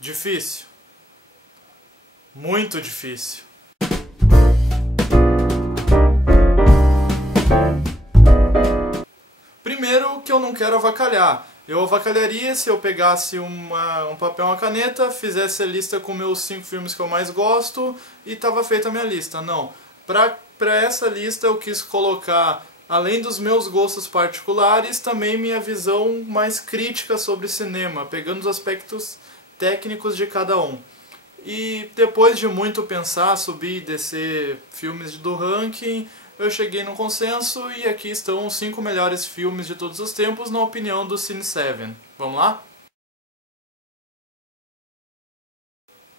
Difícil. Muito difícil. Primeiro que eu não quero avacalhar. Eu avacalharia se eu pegasse um papel e uma caneta, fizesse a lista com meus 5 filmes que eu mais gosto e estava feita a minha lista. Não. Para essa lista eu quis colocar, além dos meus gostos particulares, também minha visão mais crítica sobre cinema, pegando os aspectos técnicos de cada um. E depois de muito pensar, subir e descer filmes do ranking, eu cheguei num consenso e aqui estão os 5 melhores filmes de todos os tempos na opinião do Cine 7. Vamos lá?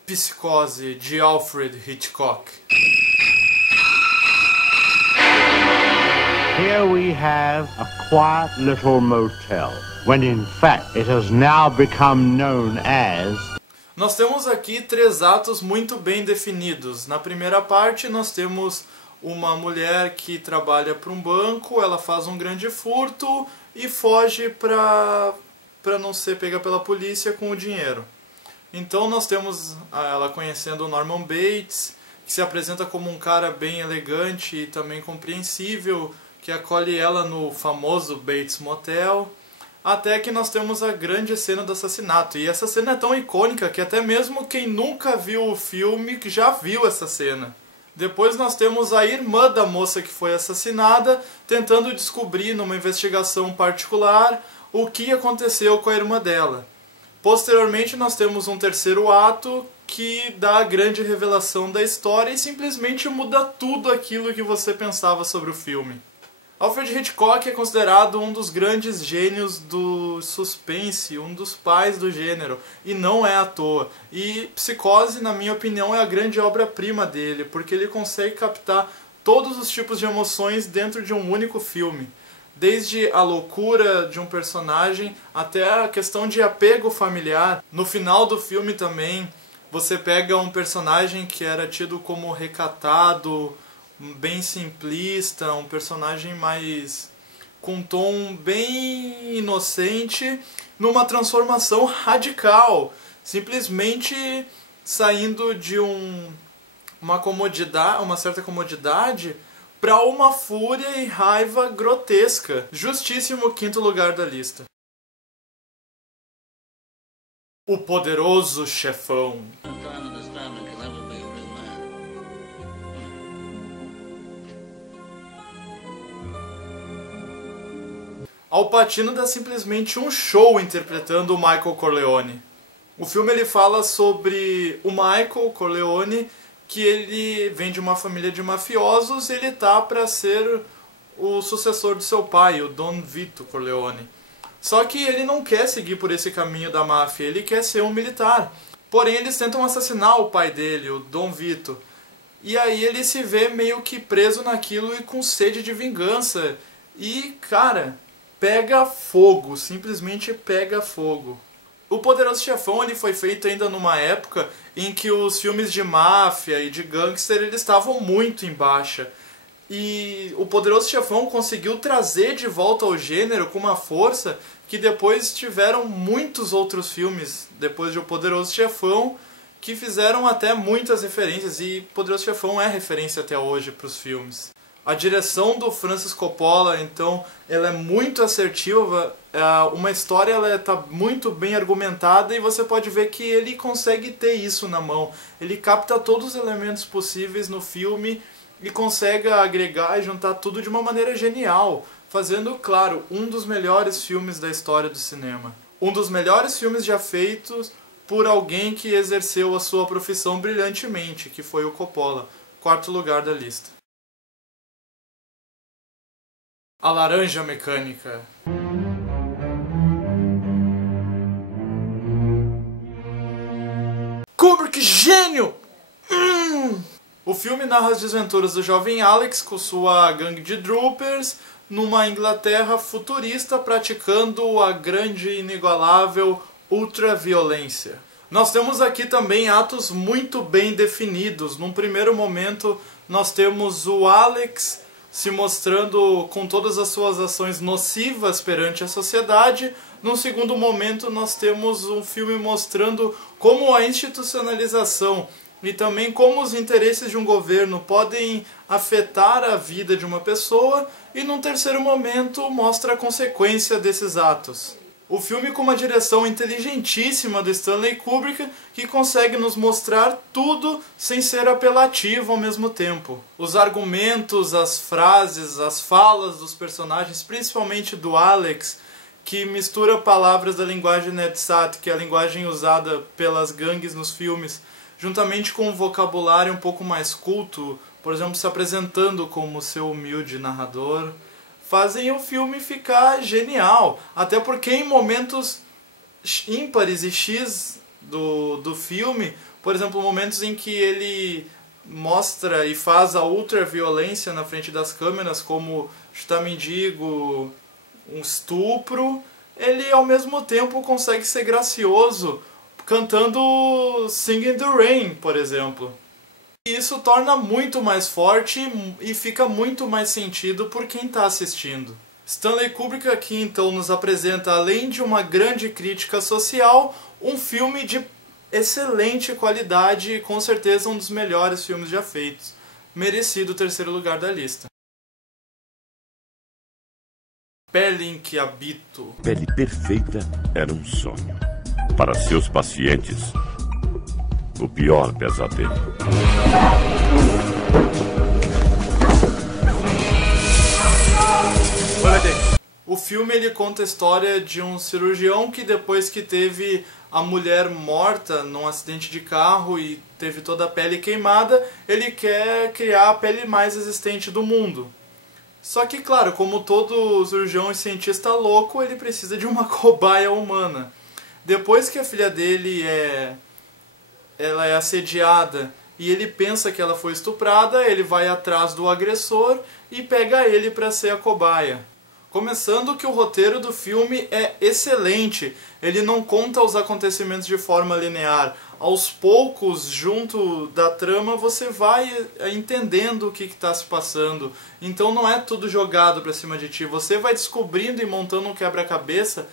Psicose, de Alfred Hitchcock. Here we have a quiet little motel, when in fact it has now become known as... Nós temos aqui 3 atos muito bem definidos. Na primeira parte nós temos uma mulher que trabalha para um banco, ela faz um grande furto e foge para não ser pega pela polícia com o dinheiro. Então nós temos ela conhecendo o Norman Bates, que se apresenta como um cara bem elegante e também compreensível, que acolhe ela no famoso Bates Motel, até que nós temos a grande cena do assassinato. E essa cena é tão icônica que até mesmo quem nunca viu o filme já viu essa cena. Depois nós temos a irmã da moça que foi assassinada tentando descobrir numa investigação particular o que aconteceu com a irmã dela. Posteriormente nós temos um terceiro ato que dá a grande revelação da história e simplesmente muda tudo aquilo que você pensava sobre o filme. Alfred Hitchcock é considerado um dos grandes gênios do suspense, um dos pais do gênero, e não é à toa. E Psicose, na minha opinião, é a grande obra-prima dele, porque ele consegue captar todos os tipos de emoções dentro de um único filme. Desde a loucura de um personagem até a questão de apego familiar. No final do filme também, você pega um personagem que era tido como recatado, bem simplista, um personagem mais com um tom bem inocente, numa transformação radical, simplesmente saindo de uma certa comodidade para uma fúria e raiva grotesca. Justíssimo 5º lugar da lista. O Poderoso Chefão. Al Pacino dá simplesmente um show interpretando o Michael Corleone. O filme ele fala sobre o Michael Corleone, que ele vem de uma família de mafiosos e ele tá para ser o sucessor do seu pai, o Don Vito Corleone. Só que ele não quer seguir por esse caminho da máfia, ele quer ser um militar. Porém eles tentam assassinar o pai dele, o Don Vito. E aí ele se vê meio que preso naquilo e com sede de vingança. E, cara, pega fogo, simplesmente pega fogo. O Poderoso Chefão ele foi feito ainda numa época em que os filmes de máfia e de gangster eles estavam muito em baixa. E o Poderoso Chefão conseguiu trazer de volta ao gênero com uma força que depois tiveram muitos outros filmes, depois de O Poderoso Chefão, que fizeram até muitas referências, e Poderoso Chefão é referência até hoje para os filmes. A direção do Francis Coppola, então, ela é muito assertiva, uma história ela está muito bem argumentada e você pode ver que ele consegue ter isso na mão. Ele capta todos os elementos possíveis no filme e consegue agregar e juntar tudo de uma maneira genial, fazendo, claro, um dos melhores filmes da história do cinema. Um dos melhores filmes já feitos por alguém que exerceu a sua profissão brilhantemente, que foi o Coppola. 4º lugar da lista. A Laranja Mecânica. Kubrick, gênio! O filme narra as desventuras do jovem Alex com sua gangue de Droopers numa Inglaterra futurista praticando a grande e inigualável ultraviolência. Nós temos aqui também atos muito bem definidos. Num primeiro momento nós temos o Alex se mostrando com todas as suas ações nocivas perante a sociedade. Num segundo momento, nós temos um filme mostrando como a institucionalização e também como os interesses de um governo podem afetar a vida de uma pessoa, e num terceiro momento mostra a consequência desses atos. O filme com uma direção inteligentíssima do Stanley Kubrick, que consegue nos mostrar tudo sem ser apelativo ao mesmo tempo. Os argumentos, as frases, as falas dos personagens, principalmente do Alex, que mistura palavras da linguagem Netsat, que é a linguagem usada pelas gangues nos filmes, juntamente com um vocabulário um pouco mais culto, por exemplo, se apresentando como seu humilde narrador, fazem o filme ficar genial. Até porque em momentos ímpares e X do filme, por exemplo, momentos em que ele mostra e faz a ultraviolência na frente das câmeras, como chutar mendigo, um estupro, ele ao mesmo tempo consegue ser gracioso, cantando Singing in the Rain, por exemplo. E isso torna muito mais forte e fica muito mais sentido por quem está assistindo. Stanley Kubrick aqui então nos apresenta, além de uma grande crítica social, um filme de excelente qualidade e com certeza um dos melhores filmes já feitos. Merecido o terceiro lugar da lista. Pele em que habito. Pele perfeita era um sonho. Para seus pacientes, o pior pesadelo. O filme ele conta a história de um cirurgião que, depois que teve a mulher morta num acidente de carro e teve toda a pele queimada, ele quer criar a pele mais resistente do mundo. Só que, claro, como todo cirurgião e cientista louco, ele precisa de uma cobaia humana. Depois que a filha dele ela é assediada e ele pensa que ela foi estuprada, ele vai atrás do agressor e pega ele para ser a cobaia. Começando que o roteiro do filme é excelente, ele não conta os acontecimentos de forma linear. Aos poucos, junto da trama, você vai entendendo o que está se passando. Então não é tudo jogado para cima de ti, você vai descobrindo e montando um quebra-cabeça,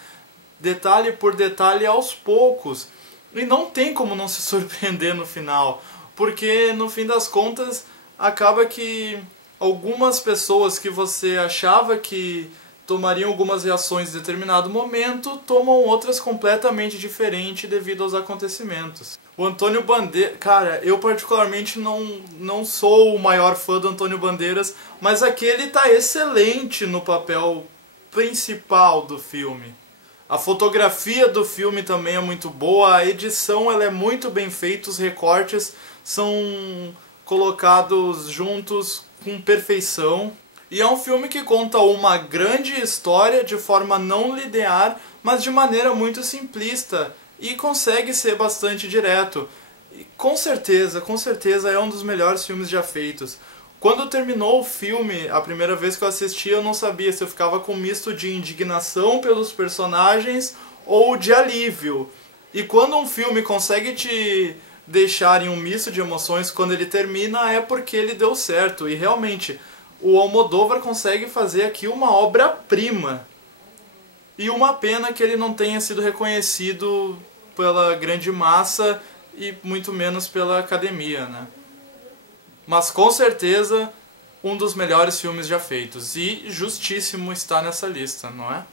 detalhe por detalhe, aos poucos. E não tem como não se surpreender no final, porque no fim das contas acaba que algumas pessoas que você achava que tomariam algumas reações em determinado momento tomam outras completamente diferentes devido aos acontecimentos. O Antônio Bandeiras, cara, eu particularmente não sou o maior fã do Antônio Bandeiras, mas aqui ele tá excelente no papel principal do filme. A fotografia do filme também é muito boa, a edição ela é muito bem feita, os recortes são colocados juntos com perfeição. E é um filme que conta uma grande história de forma não linear, mas de maneira muito simplista, e consegue ser bastante direto. E com certeza é um dos melhores filmes já feitos. Quando terminou o filme, a primeira vez que eu assisti, eu não sabia se eu ficava com um misto de indignação pelos personagens ou de alívio. E quando um filme consegue te deixar em um misto de emoções quando ele termina, é porque ele deu certo. E realmente, o Almodóvar consegue fazer aqui uma obra-prima. E uma pena que ele não tenha sido reconhecido pela grande massa e muito menos pela academia, né? Mas com certeza um dos melhores filmes já feitos. E justíssimo está nessa lista, não é?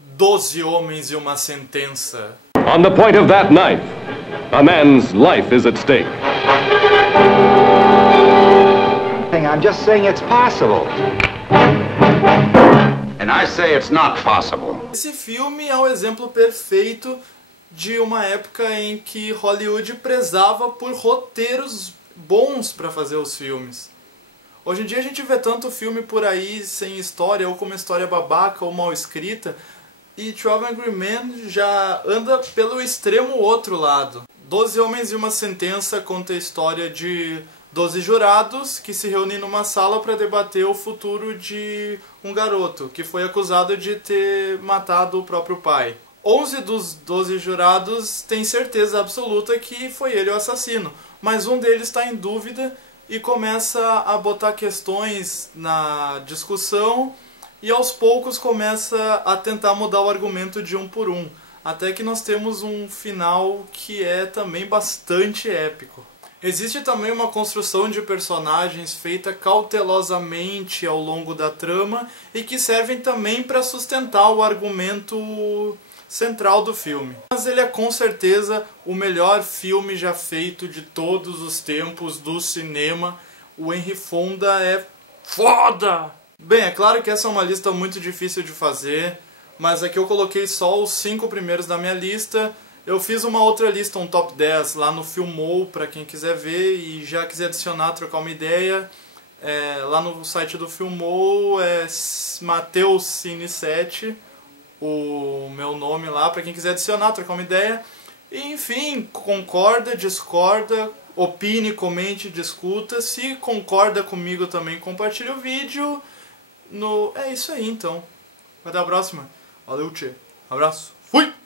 12 Homens e uma Sentença. On the point of that knife, a man's life is at stake. I'm just saying it's possible. And I say it's not possible. Esse filme é o exemplo perfeito de uma época em que Hollywood prezava por roteiros bons para fazer os filmes. Hoje em dia a gente vê tanto filme por aí sem história, ou com uma história babaca ou mal escrita, e 12 Angry Men já anda pelo extremo outro lado. 12 Homens e uma Sentença conta a história de 12 jurados que se reúnem numa sala para debater o futuro de um garoto que foi acusado de ter matado o próprio pai. 11 dos 12 jurados têm certeza absoluta que foi ele o assassino, mas um deles está em dúvida e começa a botar questões na discussão e aos poucos começa a tentar mudar o argumento de um por um, até que nós temos um final que é também bastante épico. Existe também uma construção de personagens feita cautelosamente ao longo da trama e que servem também para sustentar o argumento central do filme. Mas ele é com certeza o melhor filme já feito de todos os tempos do cinema. O Henry Fonda é foda! Bem, é claro que essa é uma lista muito difícil de fazer, mas aqui eu coloquei só os 5 primeiros da minha lista. Eu fiz uma outra lista, um top 10, lá no Filmou, para quem quiser ver e já quiser adicionar, trocar uma ideia. Lá no site do Filmou é Mateus Cine 7, o meu nome lá, para quem quiser adicionar, trocar uma ideia. E, enfim, concorda, discorda, opine, comente, discuta. Se concorda comigo também, compartilhe o vídeo. É isso aí, então. Até a próxima. Valeu, tchê. Abraço. Fui!